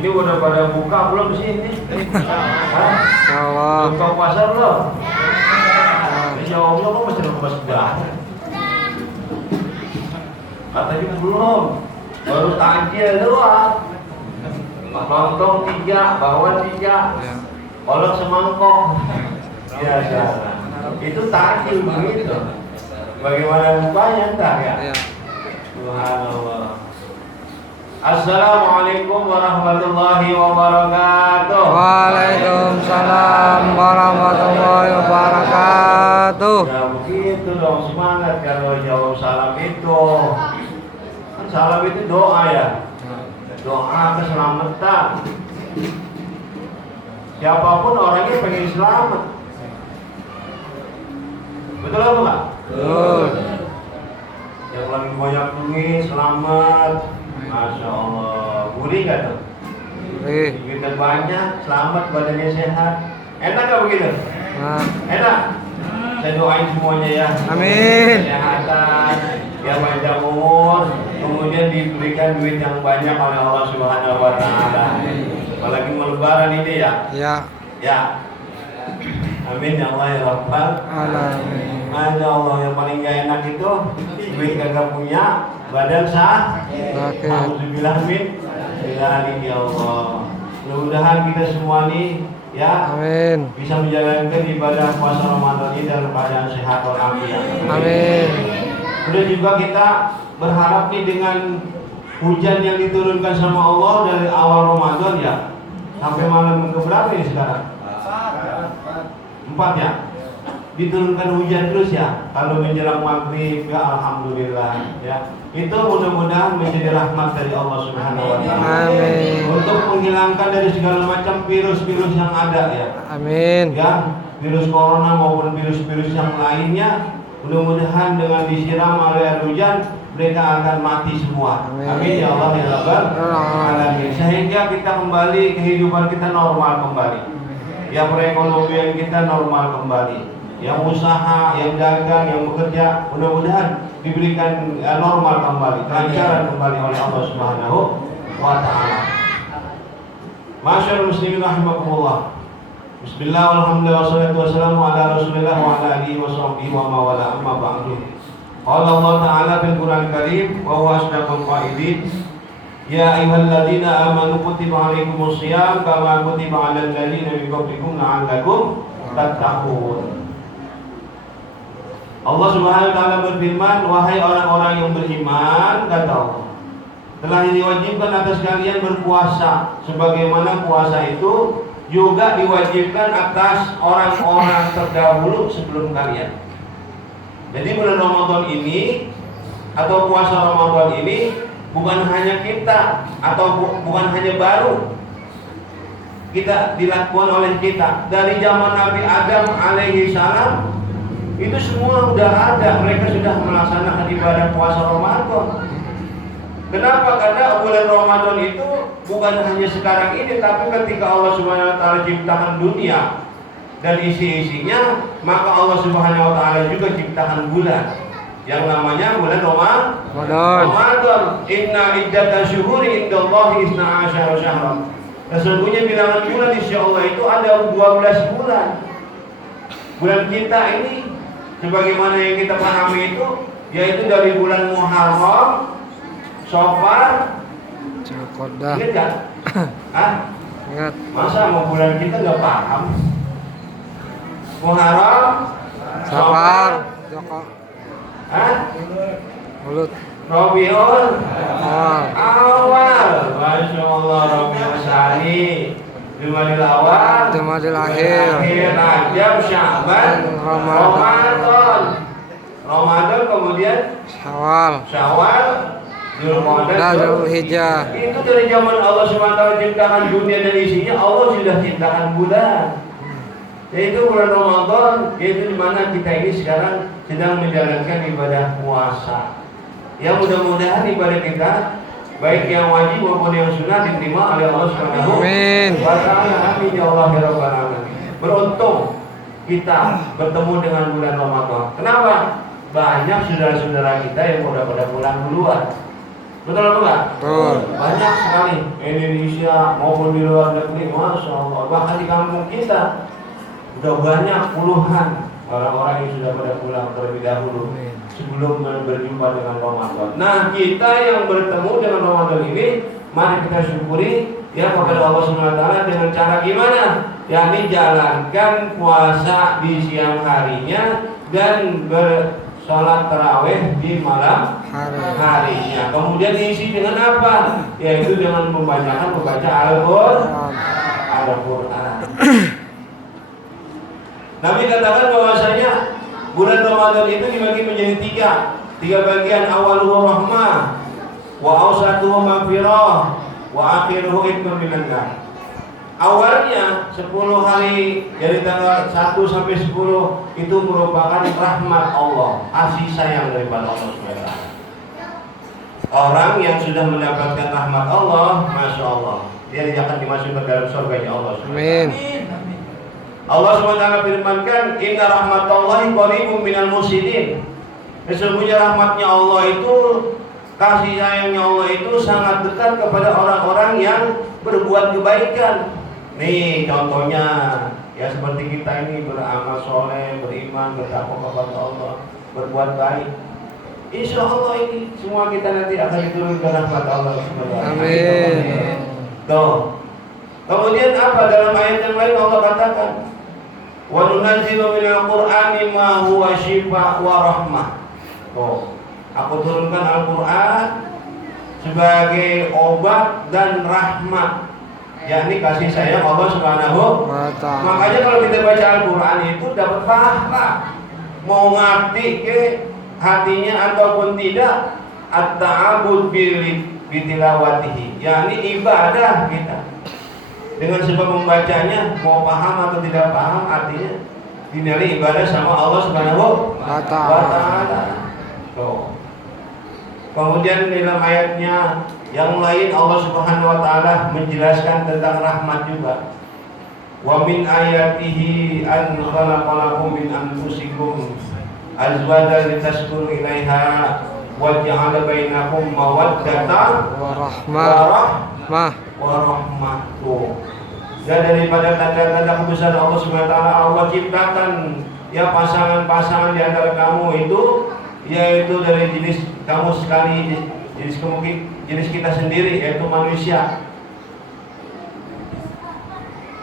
Ini udah pada buka belum sini? Hah? Allah. Buka puasa belum? Ya Allah, kok masih buka sebelah? Katanya belum. Baru takjil doang. Lontong 3, bawang 3, kolak semangkok. Biasa. Itu takjil begitu. Bagaimana bukanya entar ya? Subhanallah. Assalamualaikum warahmatullahi wabarakatuh. Waalaikumsalam warahmatullahi wabarakatuh. Ya begitu dong, semangat kalau jawab salam itu. Kan salam itu doa ya. Doa keselamatan. Siapapun orangnya pengen selamat. Betul apa enggak? Betul. Yang lagi banyak duit selamat. Masya Allah. Boleh nggak tuh? Boleh. Duitnya banyak, selamat, badannya sehat. Enak nggak begitu? Nah. Enak. Saya doain semuanya ya. Amin. Kesehatan, ya panjang umur, kemudian diberikan duit yang banyak oleh Allah Subhanahu Wa Taala. Apalagi mau lebaran ini ya. Ya. Ya. Amin ya Allah ya Rabbal Alamin. Masya Allah, yang paling gak enak itu duit kagak punya, badan sah. Alhamdulillah min. Alhamdulillah ya Allah. Mudah-mudahan kita semua nih ya Amin. bisa menjalankan ibadah puasa Ramadan ini dalam keadaan sehat walafiat. Amin. Kemudian juga kita berharap nih dengan hujan yang diturunkan sama Allah dari awal Ramadan ya sampai malam keberapa ini sekarang? 4 ya. Diturunkan hujan terus ya. Kalau menjelang maghrib ya alhamdulillah ya. Itu mudah-mudahan menjadi rahmat dari Allah Subhanahu Wa Taala. Amin. Untuk menghilangkan dari segala macam virus-virus yang ada ya. Amin. Ya, virus corona maupun virus-virus yang lainnya, mudah-mudahan dengan disiram oleh air hujan mereka akan mati semua. Amin ya Allah ya Rabbal Alamin. Sehingga kita kembali kehidupan kita normal kembali. Ya perekonomian kita normal kembali. Yang usaha, yang dagang, yang bekerja, mudah-mudahan diberikan normal kembali, kelancaran kembali oleh Allah Subhanahu Wa Taala. Masyaallah muslimin rahimakumullah. Bismillah, alhamdulillah, wassalatu wassalamu ala rasulillah wa ala alihi wa sahbihi wa mawala amma ba'du. Qala Allah Ta'ala fil Qur'an Karim wa huwa asdaqul qailin. Ya ayyuhalladzina amanu kutiba alaikumus shiyam kama kutiba 'alal ladzina min qablikum la'allakum tattaqun. Allah Subhanahu wa taala berfirman, wahai orang-orang yang beriman, kata Allah, telah diwajibkan atas kalian berpuasa sebagaimana puasa itu juga diwajibkan atas orang-orang terdahulu sebelum kalian. Jadi bulan Ramadan ini atau puasa Ramadan ini bukan hanya kita atau bukan hanya baru kita dilakukan oleh kita. Dari zaman Nabi Adam alaihi salam itu semua sudah ada, mereka sudah melaksanakan ibadah puasa Ramadan. Kenapa? Karena bulan Ramadan itu bukan hanya sekarang ini, tapi ketika Allah Subhanahu wa taala ciptakan dunia dan isi-isinya, maka Allah Subhanahu wa taala juga ciptakan bulan yang namanya bulan Ramadan. Inna iddatash syuhuri indallahi 12 syahran. Sesungguhnya bilangan bulan insyaallah itu ada 12 bulan. Bulan kita ini sebagaimana yang kita pahami itu yaitu dari bulan Muharram, Safar, Zulqa'dah. ingat gak? Hah? Ingat. Masa mau bulan kita gak paham? Muharram, Safar. Joko. Hah? Mulut. Rabiul Awal. Awal. Masya Allah, Rabiul Tsani, Jumadil Awal, Jumadil Akhir, Rajab, Sya'ban, Ramadan. Ramadan kemudian Syawal, Dzulqa'dah, Dzulhijjah. Itu dari zaman Allah SWT ciptakan dunia dan isinya, Allah sudah ciptakan bulan. Yaitu bulan Ramadan, yaitu di mana kita ini sekarang sedang menjalankan ibadah puasa. Ya mudah-mudahan ibadah kita baik yang wajib maupun yang sunnah diterima oleh Allah Subhanahu wa taala. Amin ya Allah ya rabbal alamin. Beruntung kita bertemu dengan bulan Ramadan. Kenapa? Banyak saudara-saudara kita yang udah pada pulang duluan. Betul atau enggak? Betul. Banyak sekali Indonesia maupun di luar negeri, masya Allah. Bahkan di kampung kita udah banyak puluhan orang-orang yang sudah pada pulang terlebih dahulu sebelum berjumpa dengan Ramadan. Nah, kita yang bertemu dengan Ramadan ini, mari kita syukuri ya kepada Allah Subhanahu wa taala dengan cara gimana? Yakni jalankan puasa di siang harinya dan bersolat tarawih di malam harinya. Kemudian diisi dengan apa? Yaitu dengan membaca Al-Qur'an. Nabi katakan bahwasanya bulan Ramadan itu dibagi menjadi tiga bagian. Awaluhu rahmah, wa awsatuhu maghfirah, wa akhiruhu itqun minan nar. Awalnya 10 hari dari tanggal 1 sampai 10 itu merupakan rahmat Allah, kasih sayang daripada Allah SWT. Orang yang sudah mendapatkan rahmat Allah, masya Allah, dia akan dimasukkan dalam surganya Allah SWT. Amin. Allah SWT firmankan, inna rahmatallahi qaribun minal muhsinin. Sesungguhnya rahmatnya Allah itu, kasih sayangnya Allah itu sangat dekat kepada orang-orang yang berbuat kebaikan. Nih contohnya, ya seperti kita ini beramal soleh, beriman, bertakwa kepada Allah, berbuat baik. Insya Allah ini semua kita nanti akan diturunkan rahmat Allah SWT. Amin. Tuh. Kemudian apa dalam ayat yang lain Allah katakan, wa nunazzilu minal qur'ani ma huwa shifa wa rahmah. Tuh, aku turunkan Al-Qur'an sebagai obat dan rahmat, yakni kasih sayang Allah Subhanahu wa taala. Makanya kalau kita baca Al-Qur'an itu dapat pahala. Mau ngerti ke hatinya ataupun tidak, at-ta'abbud bitilawatihi, yakni ibadah kita. Dengan sebab membacanya, mau paham atau tidak paham, artinya dinilai ibadah sama Allah Subhanahu wa taala. Kemudian dalam ayatnya yang lain Allah Subhanahu wa taala menjelaskan tentang rahmat juga. Wa min ayatihi an khalaqalakum min anfusikum azwajan litaskunu ilaiha wa ja'ala bainakum mawaddatan wa rahmah. Dan daripada tanda-tanda kebesaran Allah SWT, Allah ciptakan ya pasangan-pasangan di antara kamu itu, yaitu dari jenis kamu sekali, jenis kita sendiri, yaitu manusia.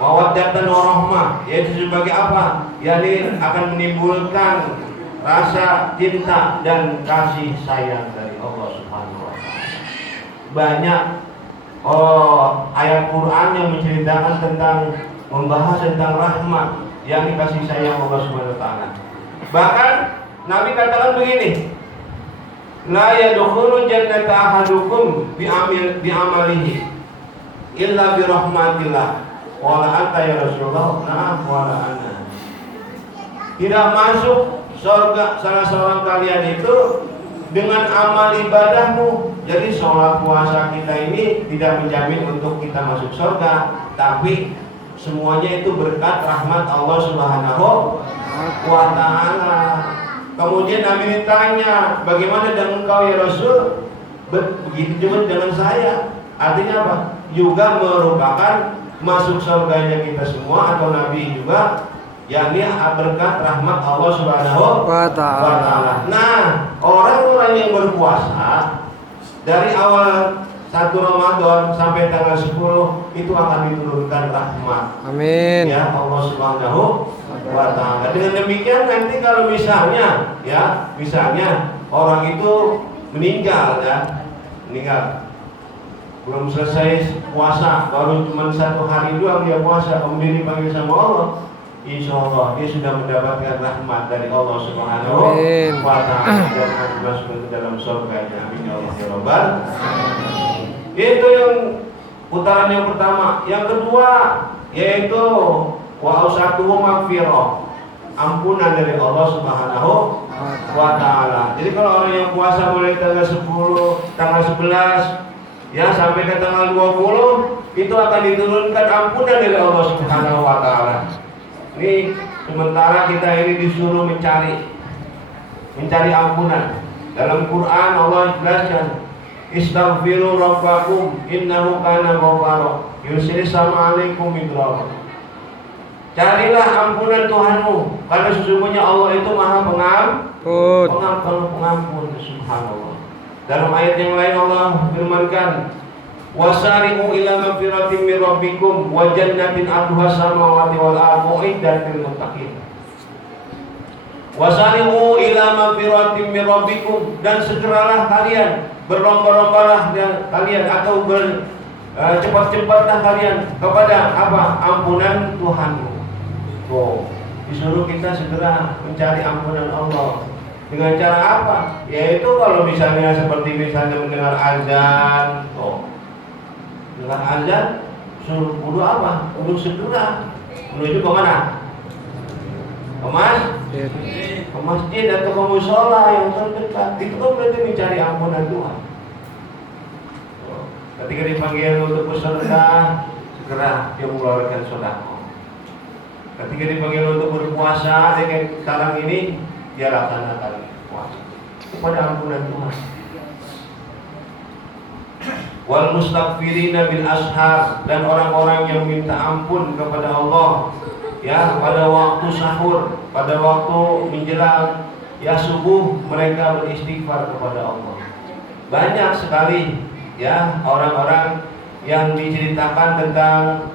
Mawaddatan wa rahmah, yaitu sebagai apa? Yakni akan menimbulkan rasa cinta dan kasih sayang dari Allah Subhanahu wa taala. Banyak ayat Quran yang menceritakan tentang, membahas tentang rahmat yang dikasih sayang Allah Subhanahu wa taala. Bahkan Nabi katakan begini, la yadkhulu jannata ahadukum bi amalihi illa bi rahmatillah. Wala anta ya Rasulullah, na'am wala ana. Tidak masuk surga salah seorang kalian itu dengan amal ibadahmu. Jadi sholat puasa kita ini tidak menjamin untuk kita masuk surga, tapi semuanya itu berkat rahmat Allah Subhanahu wa taala. Kemudian Nabi ditanya, bagaimana dengan engkau ya Rasul? Begitu juga dengan saya. Artinya apa? Juga merupakan masuk surganya kita semua atau Nabi juga, yakni berkat rahmat Allah Subhanahu wa taala. Nah, orang-orang yang berpuasa dari awal 1 Ramadan sampai tanggal 10 itu akan diturunkan rahmat. Amin. Ya Allah Subhanahu wa taala. Dengan demikian nanti kalau misalnya orang itu meninggal belum selesai puasa, baru cuma 1 hari doang dia puasa, kemudian dipanggil sama Allah, insya Allah dia sudah mendapatkan rahmat dari Allah Subhanahu wa taala dan akan masuk ke dalam surganya. Amin ya Allah ya Rabbal. Itu yang putaran yang pertama. Yang kedua yaitu wa ausatuhu maghfirah, ampunan dari Allah Subhanahu wa taala. Jadi kalau orang yang puasa mulai tanggal 10, tanggal 11 ya sampai ke tanggal 20 itu akan diturunkan ampunan dari Allah Subhanahu wa taala. Ini sementara kita ini disuruh mencari ampunan. Dalam Quran Allah jelaskan, Istaghfiru rabbakum innahu kana ghaffara yursilis sama alaikum midrara. Carilah ampunan Tuhanmu karena sesungguhnya Allah itu Maha pengampun. Subhanallah. Dalam ayat yang lain Allah firmankan, wasari'u ila magfiratin min rabbikum wa jannatin 'arduha samawati wal ardu uiddat lil muttaqin. Wasari'u ila magfiratin min rabbikum, dan segeralah kalian, berlomba-lombalah kalian atau cepat-cepatlah kalian kepada apa? Ampunan Tuhanmu. Disuruh kita segera mencari ampunan Allah. Dengan cara apa? Yaitu kalau misalnya seperti mendengar azan, dengar azan, suruh wudu apa? Wudu segera menuju ke mana? Ke masjid atau ke mushola yang terdekat. Itu kan berarti mencari ampunan Tuhan. Ketika dipanggil untuk bersedekah, segera dia mengeluarkan sedekah. Ketika dipanggil untuk berpuasa, sekarang ini dia laksanakan puasa kepada ampunan Tuhan. Wal mustaghfirina bil ashar, dan orang-orang yang minta ampun kepada Allah ya pada waktu sahur, pada waktu menjelang ya subuh, mereka beristighfar kepada Allah. Banyak sekali ya orang-orang yang diceritakan tentang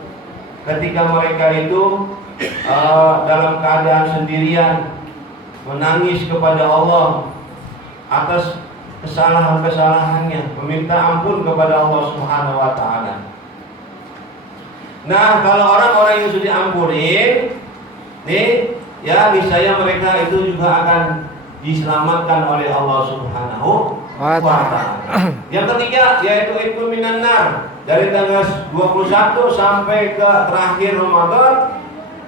ketika mereka itu dalam keadaan sendirian menangis kepada Allah atas kesalahan-kesalahannya, meminta ampun kepada Allah Subhanahu wa taala. Nah, kalau orang-orang yang sudah diampunin nih, ya niscaya mereka itu juga akan diselamatkan oleh Allah Subhanahu wa taala. Yang ketiga yaitu itu minan nar, dari tanggal 21 sampai ke terakhir Ramadan,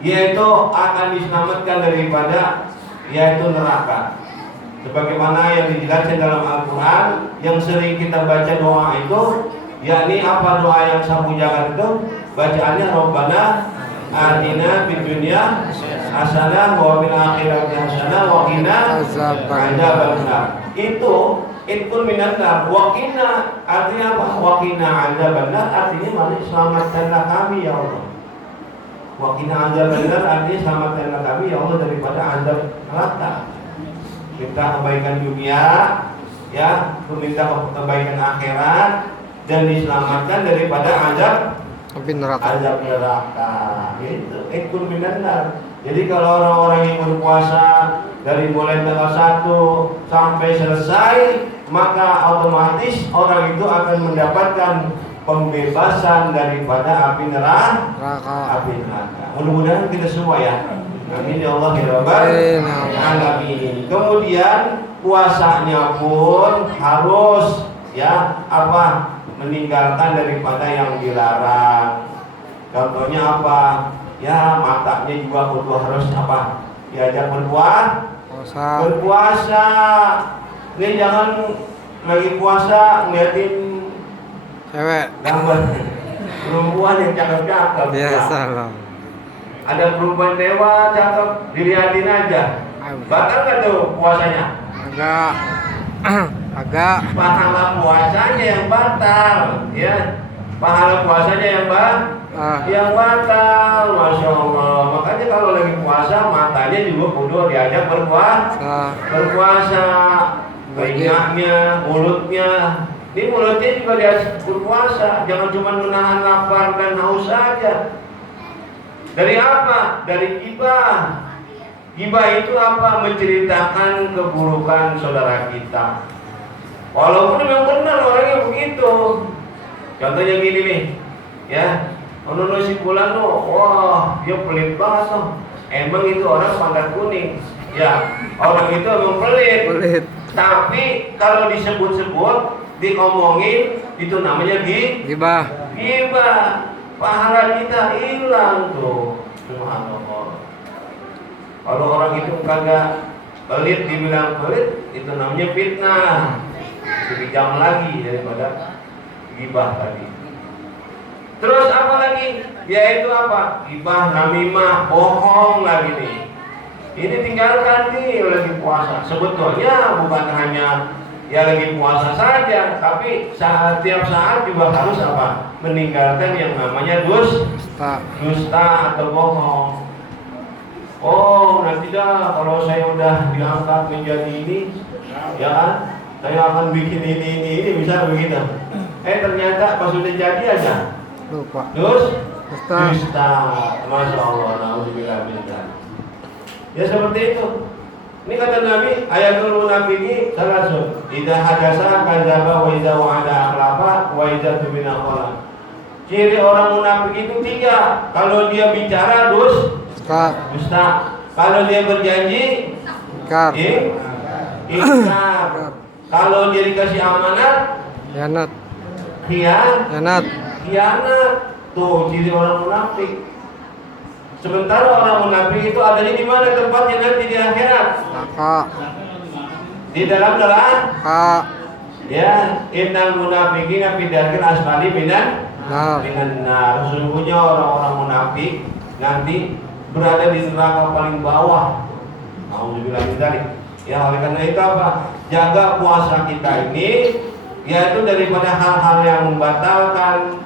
yaitu akan diselamatkan daripada yaitu neraka. Sebagaimana yang dijelaskan dalam Al-Quran, yang sering kita baca doa itu, yakni apa doa yang saya pujakan itu? Bacaannya Rabbana atina fid dunya hasanah wa fil akhirati hasanah wa qina adzabannar. Itu minan nar. Wa qina artinya apa? Wa qina adzabannar artinya maksudnya selamatkanlah kami ya Allah. Wa qina adzabannar artinya selamatkanlah kami ya Allah daripada azab neraka. Minta kebaikan dunia, ya, minta kebaikan akhirat, dan diselamatkan daripada azab neraka. Itu minan nar. Jadi kalau orang-orang yang berpuasa dari mulai tanggal 1 sampai selesai, maka otomatis orang itu akan mendapatkan pembebasan daripada api neraka. Mudah-mudahan kita semua ya. Amin ya Allah ya Rabbal alamin. Kemudian puasanya pun harus ya apa? Meninggalkan daripada yang dilarang. Contohnya apa? Ya matanya juga kudu harus apa? Diajak berpuasa. Ini jangan lagi puasa ngeliatin cewek, gambar perempuan yang cakep-cakep. Biasa lah. Ada perempuan dewa cakep, dilihatin aja. Batal nggak tuh puasanya? Agak. Pahala puasanya yang batal, ya. Pahala puasanya yang batal, masya Allah. Makanya kalau lagi puasa matanya juga kudu diajak berpuasa, telinganya, mulutnya. Ini mulutnya juga diajak berpuasa. Jangan cuma menahan lapar dan haus saja. Dari apa? Dari ghibah. Ghibah itu apa? Menceritakan keburukan saudara kita. Walaupun memang benar orangnya begitu. Contohnya gini nih, ya, ono si pulang tuh, wah dia pelit banget tuh. Emang itu orang pangkat kuning, ya, orang itu emang pelit. Tapi kalau disebut-sebut, diomongin, itu namanya ghibah. Pahala kita hilang tuh, subhanallah. Kalau orang itu kagak pelit, dibilang pelit, itu namanya fitnah. Lebih jam lagi daripada ghibah tadi. Terus apa lagi? Yaitu apa? Ghibah, namimah, bohong lagi nih. Ini tinggalkan nih lagi puasa. Sebetulnya bukan hanya ya lagi puasa saja, tapi tiap saat juga harus apa? Meninggalkan yang namanya dusta atau bohong. Oh, nanti dah kalau saya udah diangkat menjadi ini, ya kan? Saya akan bikin ini bisa begitu. Ternyata pas sudah jadi aja lupa. dusta. Masya Allah, naudzubillah min dzalik. Ya seperti itu. Ini kata Nabi, ayatul munafiqi salasun. Idza hadasa kadzaba wa idza wa'ada akhlafa wa idza tumina khala. Ciri orang munafik itu 3. Kalau dia bicara dusta. Kalau dia berjanji ingkar. Kalau dia dikasih amanat khianat. Tuh ciri orang munafik. Sementara orang munafik itu adanya di mana tempatnya nanti di akhirat? Di dalam neraka. Ya, innal munafiqina fi darkil asfali minan nar. Sesungguhnya orang-orang munafik nanti berada di neraka paling bawah. Alhamdulillah dzalik. Ya, oleh karena itu apa? Jaga puasa kita ini yaitu daripada hal-hal yang membatalkan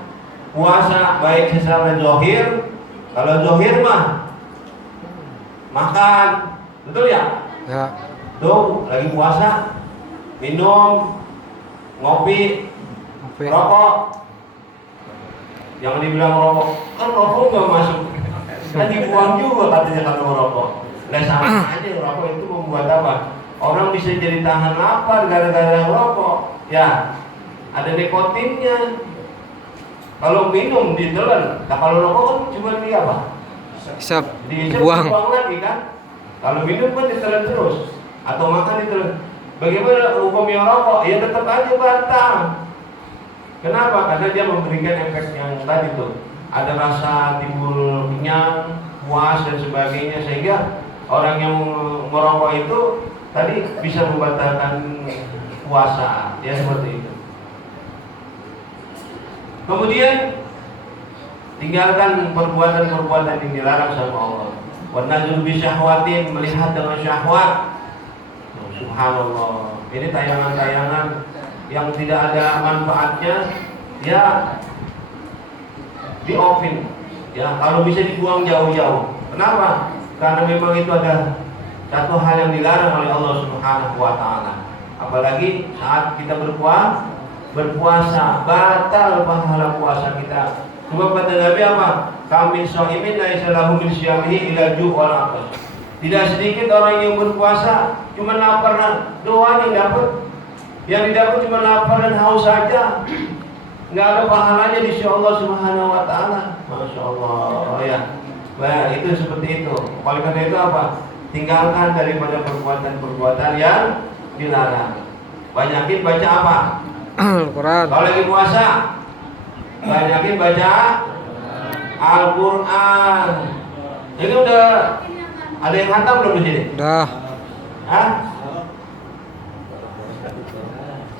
puasa baik secara zahir. Kalau zahir mah makan, betul ya? Ya. Tuh lagi puasa, minum, ngopi, rokok. Jangan dibilang rokok, kan rokok nggak masuk, kan dibuang juga katanya kalau merokok. Nah sama aja rokok itu membuat apa? Orang bisa jadi tahan lapar gara-gara rokok. Ya, ada nikotinnya. Kalau minum ditelan, nah kalau rokok kan cuma di apa? Buang lagi kan? Kalau minum kan ditelan terus, atau makan ditelan. Bagaimana hukumnya rokok? Ya tetap aja batal. Kenapa? Karena dia memberikan efek yang tadi tuh. Ada rasa timbul kenyang, puas dan sebagainya, sehingga orang yang merokok itu tadi bisa membatalkan puasa. Ya seperti itu. Kemudian tinggalkan perbuatan-perbuatan yang dilarang sama Allah. Wa nazul bi syahwatin, melihat dengan syahwat. Subhanallah. Ini tayangan-tayangan yang tidak ada manfaatnya, ya di-offin. Ya, kalau bisa dibuang jauh-jauh. Kenapa? Karena memang itu ada satu hal yang dilarang oleh Allah Subhanahu wa taala. Apalagi saat kita berpuasa, batal pahala puasa kita. Sebab kata Nabi apa? Kami sha'imin laisa lahu min syiyamihi illa ju' wal 'atash. Tidak sedikit orang yang berpuasa cuma lapar doang yang dapat. Yang didapat cuma lapar dan haus saja. Enggak ada pahalanya di sisi Allah Subhanahu wa taala. Masya Allah ya. Nah, itu seperti itu. Oleh karena itu apa? Tinggalkan daripada perbuatan-perbuatan yang dilarang. Banyakin baca apa? Al-Quran. Kalau lagi puasa, banyakin baca Al-Quran. Ini udah ada yang khatam belum di sini? Udah. Hah?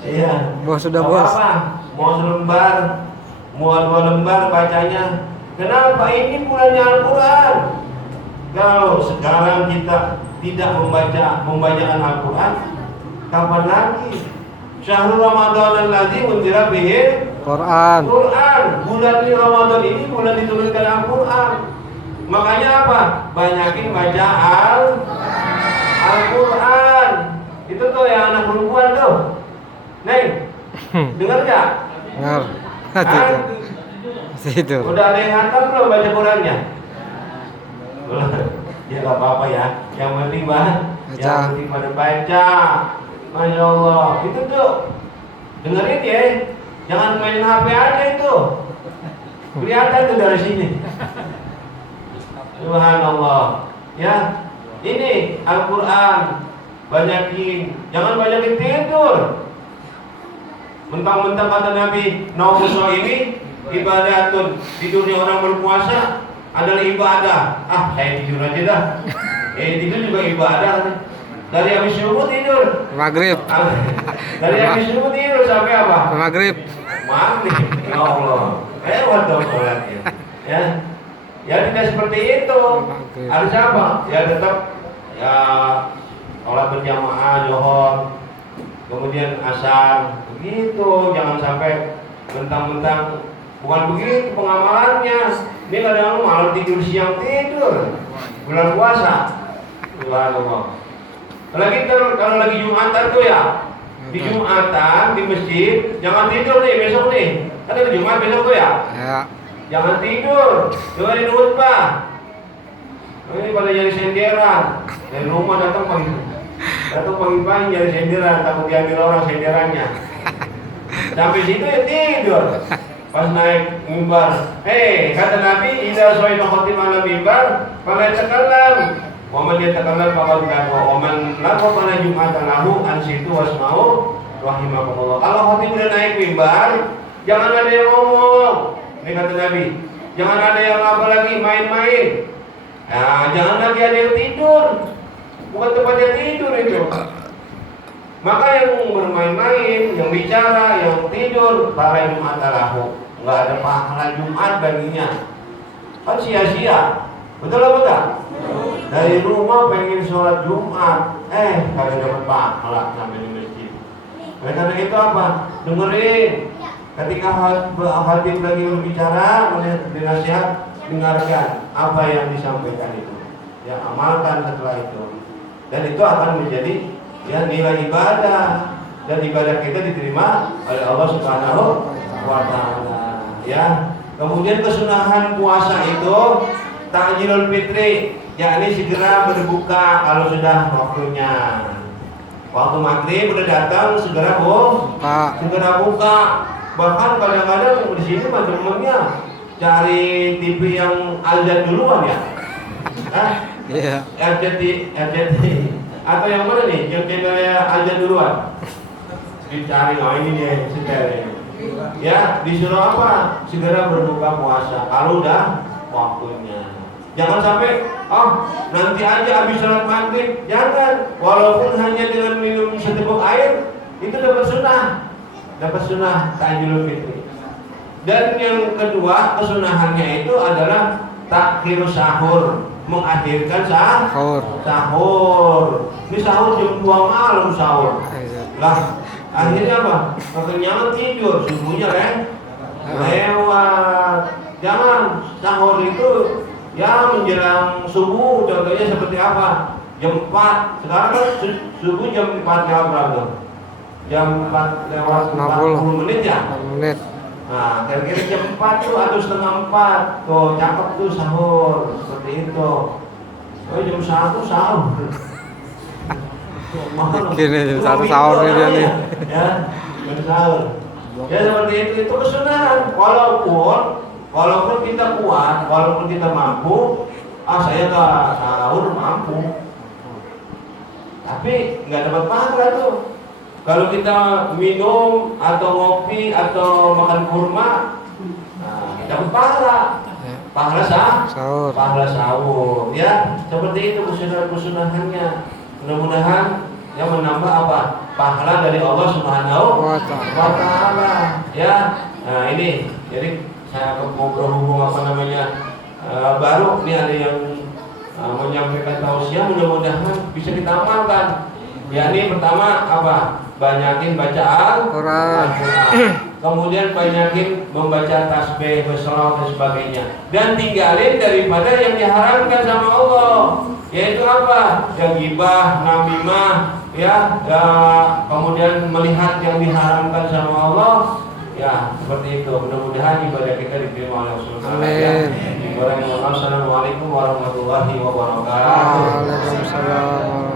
Iya. Bos sudah bos. Mau selembar, mau 2 lembar bacanya. Kenapa? Ini bulannya Al-Quran. Kalau sekarang kita tidak membacakan Al-Quran, kapan lagi? Syahrul Ramadan allazi unzila bihi Quran. Bulan Ramadan ini bulan diturunkan Al-Quran. Makanya apa? Banyakin baca Al-Quran. Itu tuh yang anak perempuan tuh. Neng, dengar nggak? Dengar. Tidur. Udah ada yang hantar belum baca Qurannya? Ya nggak apa-apa ya. Yang penting pada baca. Masya Allah. Itu tuh dengerin ya. Jangan main HP aja itu. Kelihatan tuh dari sini. Subhanallah. Ya, ini Al-Quran. Banyakin. Jangan banyakin tidur. Mentang-mentang kata Nabi, nauso ini ibadatun. Tidurnya orang berpuasa adalah ibadah. Saya tidur aja dah. Tidur juga ibadah. Dari habis subuh tidur. Maghrib. Dari habis subuh tidur sampai apa? Maghrib. Ya Allah. Waduh sholatnya. Ya tidak seperti itu. Harus apa? Ya tetap ya sholat berjamaah, johor. kemudian asar, begitu. Jangan sampai mentang-mentang bukan begitu pengamalannya. Ini kadang malam tidur siang tidur bulan puasa. Subhanallah. Kalau lagi Jumatan tuh ya, di Jumatan di masjid jangan tidur nih besok nih. Kan ada Jumat besok tuh ya. Ya. Jangan tidur, dengerin khutbah. Ini pada jadi senderan. Dari rumah datang pagi-pagi jadi senderan, takut diambil orang senderannya. Sampai situ ya tidur. Pas naik mimbar, kata Nabi, "Idza shayna khatib ala mimbar, fala yatakallam." Wa man yatakallam faqad ghadwa. Wa man laqana jum'atan lahu ansitu wasma'u rahimakumullah. Kalau khatib udah naik mimbar, jangan ada yang ngomong. Ini kata Nabi, jangan ada yang apa lagi main-main. Nah, jangan lagi ada yang tidur. Bukan tempatnya tidur itu. Maka yang bermain-main, yang bicara, yang tidur, para Jumat lahu, nggak ada pahala Jumat baginya. Kan sia-sia. Betul apa enggak? Dari rumah pengen sholat Jumat, kagak dapat pahala sampai di masjid. Oleh karena itu apa? Dengerin. Ketika khatib lagi berbicara, dinasihat, dengarkan apa yang disampaikan itu. Ya, amalkan setelah itu. Dan itu akan menjadi ya nilai ibadah, dan ibadah kita diterima oleh Allah Subhanahu wa taala. Ya. Kemudian kesunahan puasa itu takjilul fitri, yakni segera berbuka kalau sudah waktunya. Waktu maghrib udah datang segera segera buka. Bahkan kadang-kadang di sini teman-temannya cari TV yang azan duluan ya. Iya. RCTI atau yang mana nih? Yang channelnya azan duluan. Dicari, ini nih setel. Ya, disuruh apa? Segera berbuka puasa kalau udah waktunya. Jangan sampai nanti aja habis sholat maghrib. Jangan, walaupun hanya dengan minum seteguk air itu dapat sunnah takjilul fitri. Dan yang kedua kesunahannya itu adalah takhir sahur, mengakhirkan sahur. Ini sahur jam 2 malam sahur. Lah, akhirnya apa? Kekenyangan tidur, subuhnya lewat. Jangan sahur itu ya menjelang subuh, contohnya seperti apa? Jam 4. Sekarang kan subuh jam 4 berapa? Jam 4 lewat 40 menit ya? 40 menit. Nah, kira-kira jam 4 tuh atau setengah 4. Tuh, cakep tuh sahur. Seperti itu. Jam 1 sahur. Gini jam 1 sahur nih dia nih. Ya, jam sahur. Ya seperti itu kesunahan. Walaupun kita kuat, walaupun kita mampu, saya nggak sahur mampu. Tapi nggak dapat pahala tuh. Kalau kita minum atau ngopi atau makan kurma, dapat pahala. Pahala sahur. Ya, seperti itu kesunahannya. Mudah-mudahan yang menambah apa? Pahala dari Allah Subhanahu wa taala. Ya. Nah, ini jadi saya mau berhubung baru nih ada yang menyampaikan tausiah, mudah-mudahan bisa kita amalkan. Ya, ini pertama apa? Banyakin baca Al-Quran. Kemudian banyakin membaca tasbih, bersolawat dan sebagainya. Dan tinggalin daripada yang diharamkan sama Allah. Yaitu apa? Yang gibah, namimah, kemudian melihat yang diharamkan sama Allah. Ya, seperti itu. Mudah-mudahan ibadah kita diterima oleh Allah. Amin. Assalamualaikum warahmatullahi wabarakatuh. Waalaikumsalam.